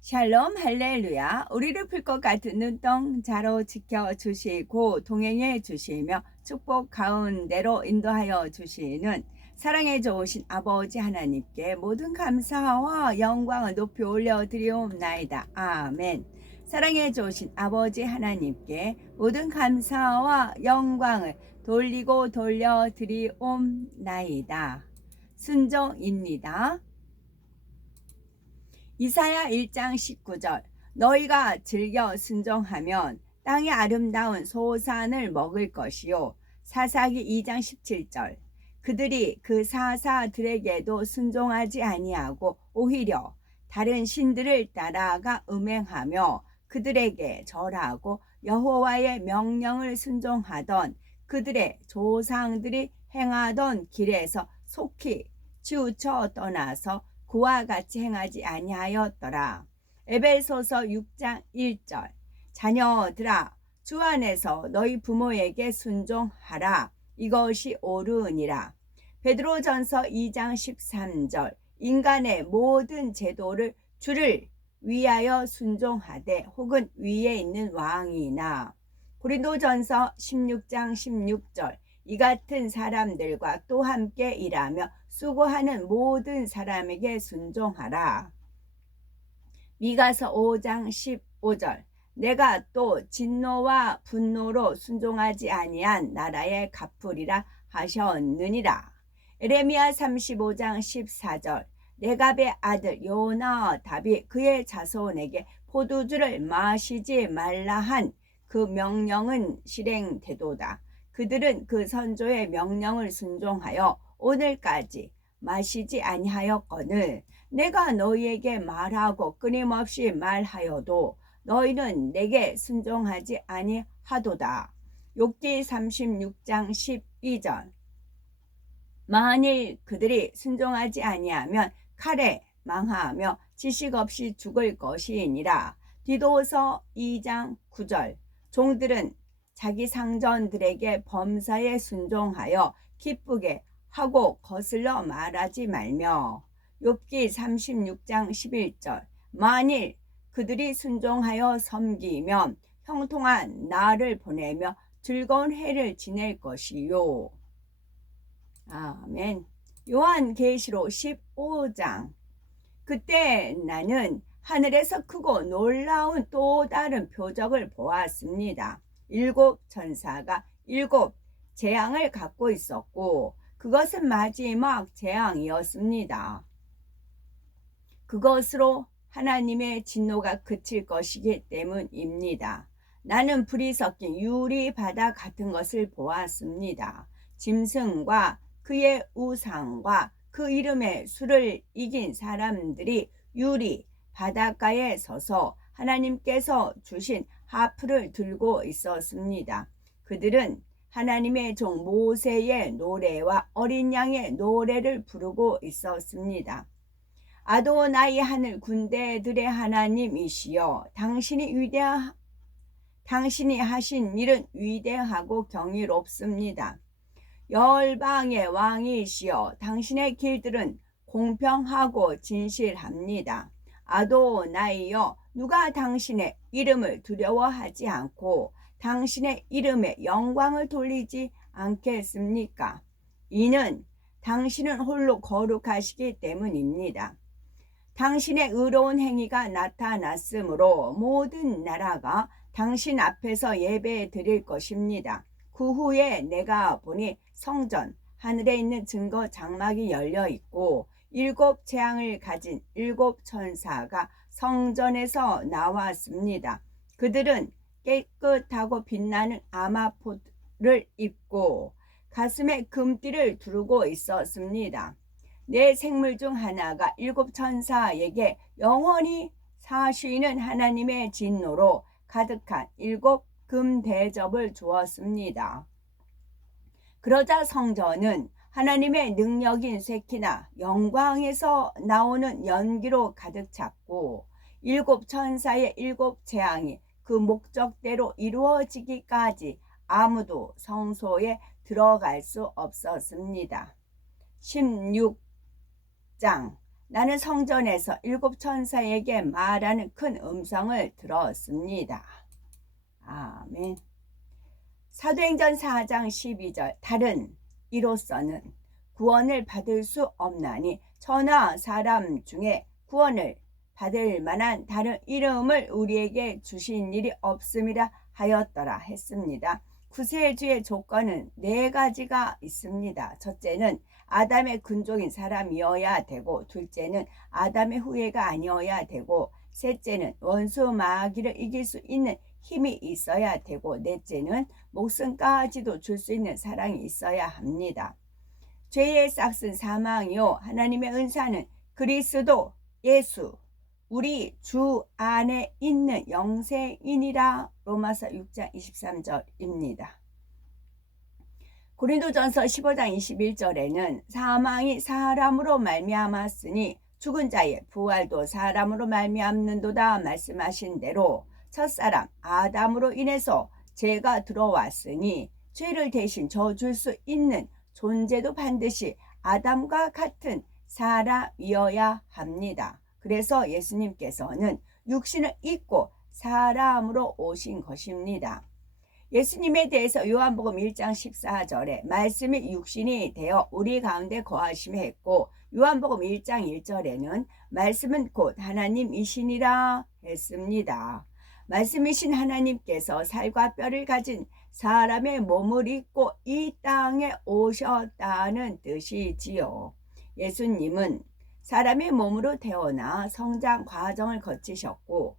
샬롬 할렐루야. 우리를 풀 것 같은 눈동자로 지켜주시고 동행해 주시며 축복 가운데로 인도하여 주시는 사랑에 좋으신 아버지 하나님께 모든 감사와 영광을 높이 올려드리옵나이다. 아멘. 사랑에 좋으신 아버지 하나님께 모든 감사와 영광을 돌리고 돌려드리옵나이다. 순종입니다. 이사야 1장 19절 너희가 즐겨 순종하면 땅의 아름다운 소산을 먹을 것이요. 사사기 2장 17절 그들이 그 사사들에게도 순종하지 아니하고 오히려 다른 신들을 따라가 음행하며 그들에게 절하고 여호와의 명령을 순종하던 그들의 조상들이 행하던 길에서 속히 치우쳐 떠나서 그와 같이 행하지 아니하였더라. 에베소서 6장 1절 자녀들아 주 안에서 너희 부모에게 순종하라. 이것이 옳으니라. 베드로전서 2장 13절 인간의 모든 제도를 주를 위하여 순종하되 혹은 위에 있는 왕이나. 고린도전서 16장 16절 이 같은 사람들과 또 함께 일하며 수고하는 모든 사람에게 순종하라. 미가서 5장 15절 내가 또 진노와 분노로 순종하지 아니한 나라에 갚으리라 하셨느니라. 에레미야 35장 14절 레갑의 아들 요나답이 그의 자손에게 포도주를 마시지 말라 한 그 명령은 실행되도다. 그들은 그 선조의 명령을 순종하여 오늘까지 마시지 아니하였거늘 내가 너희에게 말하고 끊임없이 말하여도 너희는 내게 순종하지 아니하도다. 욥기 36장 12절 만일 그들이 순종하지 아니하면 칼에 망하며 지식 없이 죽을 것이니라. 디도서 2장 9절 종들은 자기 상전들에게 범사에 순종하여 기쁘게 하고 거슬러 말하지 말며. 욥기 36장 11절 만일 그들이 순종하여 섬기면 형통한 날을 보내며 즐거운 해를 지낼 것이요. 아멘. 요한계시록 15장 그때 나는 하늘에서 크고 놀라운 또 다른 표적을 보았습니다. 7 천사가 7 재앙을 갖고 있었고 그것은 마지막 재앙이었습니다. 그것으로 하나님의 진노가 그칠 것이기 때문입니다. 나는 불이 섞인 유리 바다 같은 것을 보았습니다. 짐승과 그의 우상과 그 이름의 수를 이긴 사람들이 유리 바닷가에 서서 하나님께서 주신 하프를 들고 있었습니다. 그들은 하나님의 종 모세의 노래와 어린 양의 노래를 부르고 있었습니다. 아도나이 하늘 군대들의 하나님이시여 당신이 하신 일은 위대하고 경이롭습니다. 열방의 왕이시여 당신의 길들은 공평하고 진실합니다. 아도나이여 누가 당신의 이름을 두려워하지 않고 당신의 이름에 영광을 돌리지 않겠습니까? 이는 당신은 홀로 거룩하시기 때문입니다. 당신의 의로운 행위가 나타났으므로 모든 나라가 당신 앞에서 예배 드릴 것입니다. 그 후에 내가 보니 성전 하늘에 있는 증거 장막이 열려 있고 7 재앙을 가진 7 천사가 성전에서 나왔습니다. 그들은 깨끗하고 빛나는 아마포를 입고 가슴에 금띠를 두르고 있었습니다. 네 생물 중 하나가 7 천사에게 영원히 사시는 하나님의 진노로 가득한 7 금 대접을 주었습니다. 그러자 성전은 하나님의 능력인 쇠키나 영광에서 나오는 연기로 가득 찼고 7 천사의 7 재앙이 그 목적대로 이루어지기까지 아무도 성소에 들어갈 수 없었습니다. 16장 나는 성전에서 7 천사에게 말하는 큰 음성을 들었습니다. 아멘. 사도행전 4장 12절 다른 이로서는 구원을 받을 수 없나니 천하 사람 중에 구원을 받을 만한 다른 이름을 우리에게 주신 일이 없음이라 하였더라 했습니다. 구세주의 조건은 4가지가 있습니다. 첫째는 아담의 근족인 사람이어야 되고, 둘째는 아담의 후예가 아니어야 되고, 셋째는 원수 마귀를 이길 수 있는 힘이 있어야 되고, 넷째는 목숨까지도 줄 수 있는 사랑이 있어야 합니다. 죄의 싹은 사망이요 하나님의 은사는 그리스도 예수 우리 주 안에 있는 영생이니라. 로마서 6장 23절입니다. 고린도전서 15장 21절에는 사망이 사람으로 말미암았으니 죽은 자의 부활도 사람으로 말미암는도다 말씀하신 대로 첫사람 아담으로 인해서 죄가 들어왔으니 죄를 대신 져줄 수 있는 존재도 반드시 아담과 같은 사람이어야 합니다. 그래서 예수님께서는 육신을 입고 사람으로 오신 것입니다. 예수님에 대해서 요한복음 1장 14절에 말씀이 육신이 되어 우리 가운데 거하심에 했고, 요한복음 1장 1절에는 말씀은 곧 하나님이시니라 했습니다. 말씀이신 하나님께서 살과 뼈를 가진 사람의 몸을 입고 이 땅에 오셨다는 뜻이지요. 예수님은 사람의 몸으로 태어나 성장 과정을 거치셨고,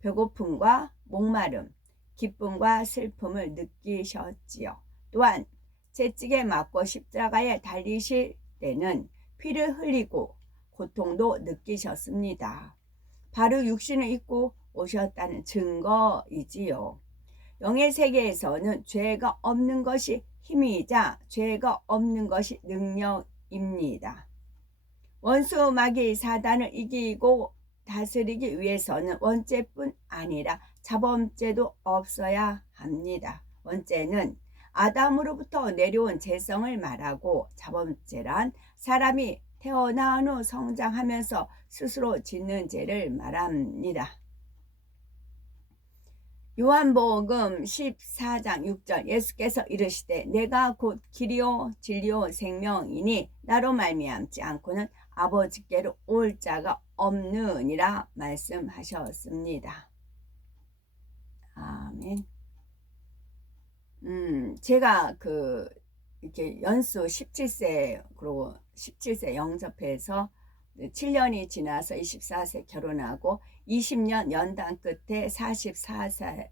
배고픔과 목마름, 기쁨과 슬픔을 느끼셨지요. 또한 채찍에 맞고 십자가에 달리실 때는 피를 흘리고 고통도 느끼셨습니다. 바로 육신을 입고 오셨다는 증거이지요. 영의 세계에서는 죄가 없는 것이 힘이자 죄가 없는 것이 능력입니다. 원수 마귀 사단을 이기고 다스리기 위해서는 원죄뿐 아니라 자범죄도 없어야 합니다. 원죄는 아담으로부터 내려온 죄성을 말하고, 자범죄란 사람이 태어난 후 성장하면서 스스로 짓는 죄를 말합니다. 요한복음 14장 6절 예수께서 이르시되 내가 곧 길이요 진리요 생명이니 나로 말미암지 않고는 아버지께로 올 자가 없느니라 말씀하셨습니다. 아멘. 제가 이렇게 연수 17세 그리고 17세 영접해서 7년이 지나서 24세 결혼하고 20년 연당 끝에 44살에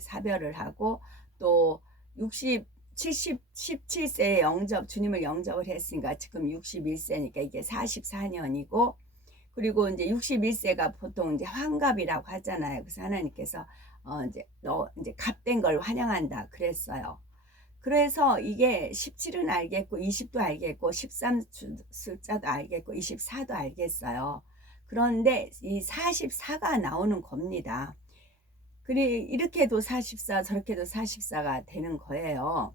사별을 하고, 또 17세 영접, 주님을 영접을 했으니까 지금 61세니까 이게 44년이고, 그리고 이제 61세가 보통 이제 환갑이라고 하잖아요. 그래서 하나님께서 너 이제 값된 걸 환영한다 그랬어요. 그래서 이게 17은 알겠고 20도 알겠고 13 숫자도 알겠고 24도 알겠어요. 그런데 이 44가 나오는 겁니다. 이렇게도 44 저렇게도 44가 되는 거예요.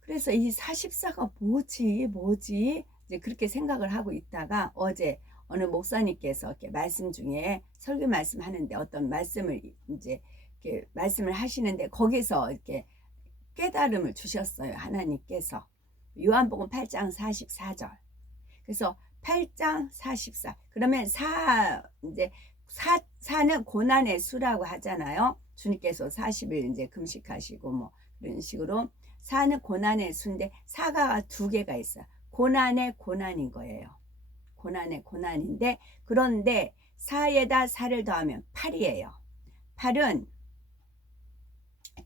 그래서 이 44가 뭐지 이제 그렇게 생각을 하고 있다가 어제 어느 목사님께서 이렇게 말씀 중에 설교 말씀하는데 어떤 말씀을 이제 이렇게 말씀을 하시는데 거기서 이렇게 깨달음을 주셨어요. 하나님께서 요한복음 8장 44절. 그래서 8장 44. 그러면 이제 4는 고난의 수라고 하잖아요. 주님께서 40일 이제 금식하시고 뭐 그런 식으로 4는 고난의 수인데 4가 2개가 있어요. 고난의 고난인 거예요. 고난의 고난인데, 그런데 4에다 4를 더하면 8이에요. 8은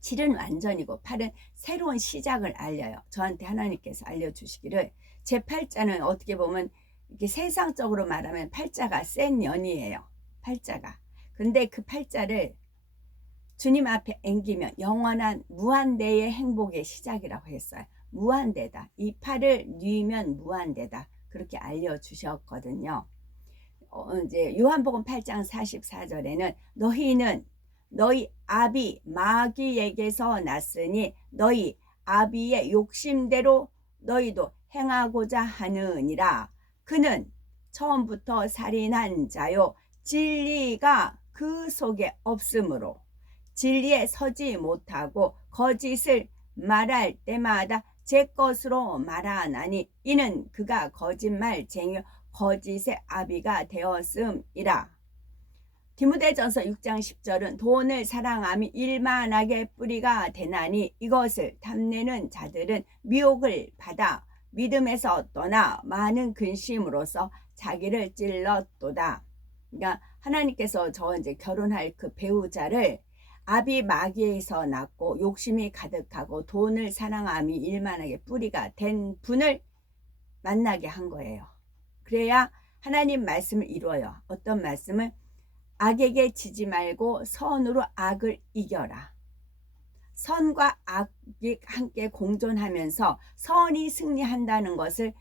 7은 완전이고 8은 새로운 시작을 알려요. 저한테 하나님께서 알려주시기를, 제 팔자는 어떻게 보면 이렇게 세상적으로 말하면 팔자가 센 년이에요. 팔자가. 근데 그 팔자를 주님 앞에 앵기면 영원한 무한대의 행복의 시작이라고 했어요. 무한대다. 이 팔을 뉘면 무한대다. 그렇게 알려주셨거든요. 이제 요한복음 8장 44절에는 너희는 너희 아비 마귀에게서 났으니 너희 아비의 욕심대로 너희도 행하고자 하느니라. 그는 처음부터 살인한 자요 진리가 그 속에 없으므로 진리에 서지 못하고 거짓을 말할 때마다 제 것으로 말하나니 이는 그가 거짓말쟁이요 거짓의 아비가 되었음이라. 디모데전서 6장 10절은 돈을 사랑함이 일만하게 뿌리가 되나니 이것을 탐내는 자들은 미혹을 받아 믿음에서 떠나 많은 근심으로써 자기를 찔렀도다. 그러니까 하나님께서 저 이제 결혼할 그 배우자를 아비 마귀에서 낳고 욕심이 가득하고 돈을 사랑함이 일만하게 뿌리가 된 분을 만나게 한 거예요. 그래야 하나님 말씀을 이루어요. 어떤 말씀을? 악에게 지지 말고 선으로 악을 이겨라. 선과 악이 함께 공존하면서 선이 승리한다는 것을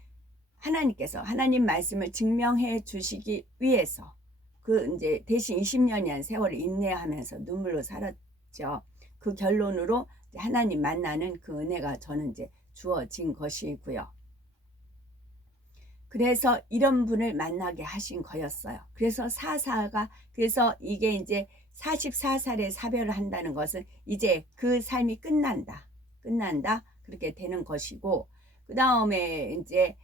하나님께서 하나님 말씀을 증명해 주시기 위해서 그 이제 대신 20년이란 세월을 인내하면서 눈물로 살았죠. 그 결론으로 하나님 만나는 그 은혜가 저는 이제 주어진 것이고요. 그래서 이런 분을 만나게 하신 거였어요. 그래서 그래서 이게 이제 44살에 사별을 한다는 것은 이제 그 삶이 끝난다. 그렇게 되는 것이고, 그 다음에 이제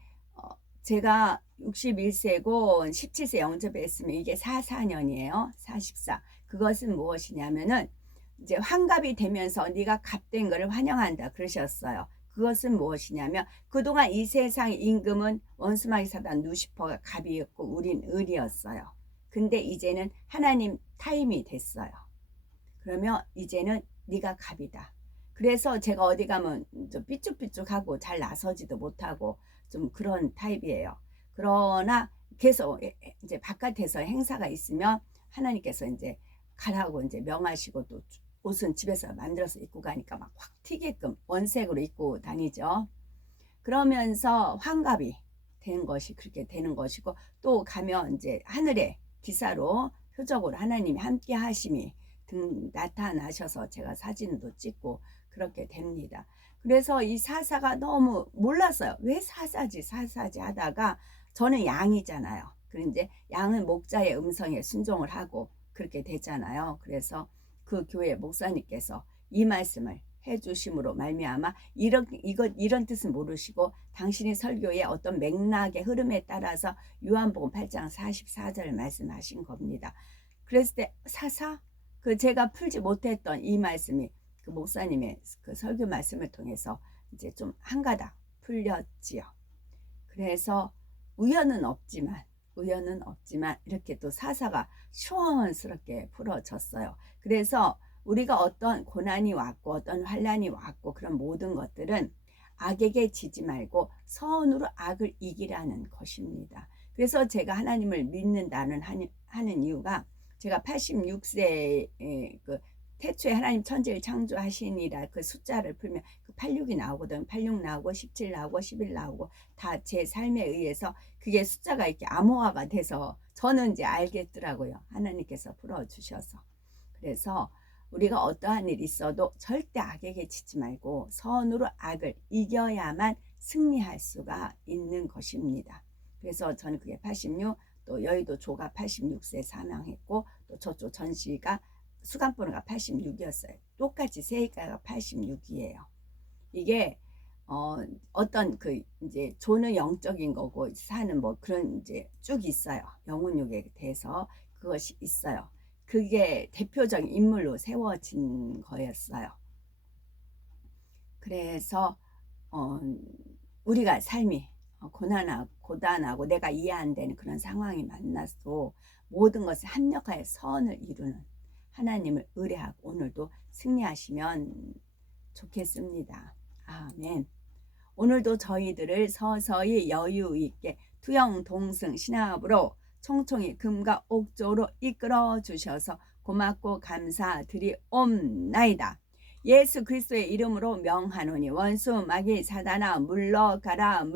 제가 61세고 17세 영접했으면 이게 44년이에요. 44. 그것은 무엇이냐면은 이제 환갑이 되면서 네가 값된 거를 환영한다 그러셨어요. 그것은 무엇이냐면 그동안 이 세상 임금은 원수마귀 사단 루시퍼가 갑이었고 우린 을이었어요. 근데 이제는 하나님 타임이 됐어요. 그러면 이제는 네가 갑이다. 그래서 제가 어디 가면 좀 삐쭉삐쭉하고 잘 나서지도 못하고 좀 그런 타입이에요. 그러나 계속 이제 바깥에서 행사가 있으면 하나님께서 이제 가라고 이제 명하시고 또 옷은 집에서 만들어서 입고 가니까 막 확 튀게끔 원색으로 입고 다니죠. 그러면서 환갑이 되는 것이 그렇게 되는 것이고 또 가면 이제 하늘에 기사로 표적으로 하나님이 함께 하심이 나타나셔서 제가 사진도 찍고 그렇게 됩니다. 그래서 이 사사가 너무 몰랐어요. 왜 사사지 하다가 저는 양이잖아요. 그런데 양은 목자의 음성에 순종을 하고 그렇게 되잖아요. 그래서 그 교회 목사님께서 이 말씀을 해주심으로 말미암아 이런 뜻은 모르시고 당신이 설교의 어떤 맥락의 흐름에 따라서 요한복음 8장 44절 말씀하신 겁니다. 그랬을 때 사사 그 제가 풀지 못했던 이 말씀이 그 목사님의 그 설교 말씀을 통해서 이제 좀 한가닥 풀렸지요. 그래서 우연은 없지만 이렇게 또 사사가 시원스럽게 풀어졌어요. 그래서 우리가 어떤 고난이 왔고 어떤 환난이 왔고 그런 모든 것들은 악에게 지지 말고 선으로 악을 이기라는 것입니다. 그래서 제가 하나님을 믿는다는 하는 이유가 제가 86세에 그 태초에 하나님 천지를 창조하시니라 그 숫자를 풀면 그 86이 나오거든. 86 나오고 17 나오고 11 나오고 다 제 삶에 의해서 그게 숫자가 이렇게 암호화가 돼서 저는 이제 알겠더라고요. 하나님께서 풀어주셔서. 그래서 우리가 어떠한 일이 있어도 절대 악에게 지지 말고 선으로 악을 이겨야만 승리할 수가 있는 것입니다. 그래서 저는 그게 86, 또 여의도 조가 86세 사망했고 또 저쪽 전시가 수감번호가 86이었어요. 똑같이 세입가가 86이에요. 이게 어떤 그 이제 조는 영적인 거고 사는 뭐 그런 이제 쭉 있어요. 영혼육에 대해서 그것이 있어요. 그게 대표적인 인물로 세워진 거였어요. 그래서 우리가 삶이 고단하고 내가 이해 안 되는 그런 상황이 만나서 모든 것을 합력하여 선을 이루는 하나님을 의뢰하고 오늘도 승리하시면 좋겠습니다. 아멘. 오늘도 저희들을 서서히 여유 있게 투영 동승 신학으로 총총히 금과 옥조로 이끌어 주셔서 고맙고 감사드리옵나이다. 예수 그리스도의 이름으로 명하노니 원수 마귀 사단아 물러가라.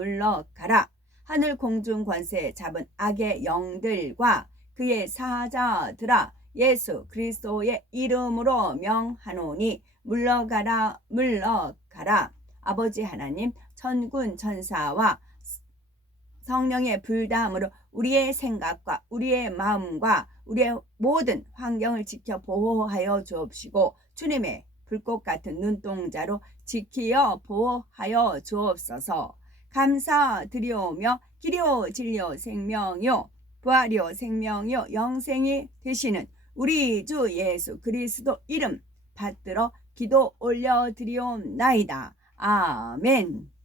하늘 공중 권세 잡은 악의 영들과 그의 사자들아 예수 그리스도의 이름으로 명하노니 물러가라. 아버지 하나님 천군 천사와 성령의 불담으로 우리의 생각과 우리의 마음과 우리의 모든 환경을 지켜 보호하여 주옵시고 주님의 불꽃 같은 눈동자로 지키어 보호하여 주옵소서. 감사드리오며 길이요 진리요 생명이요 부활이요 생명이요 영생이 되시는 우리 주 예수 그리스도 이름 받들어 기도 올려드리옵나이다. 아멘.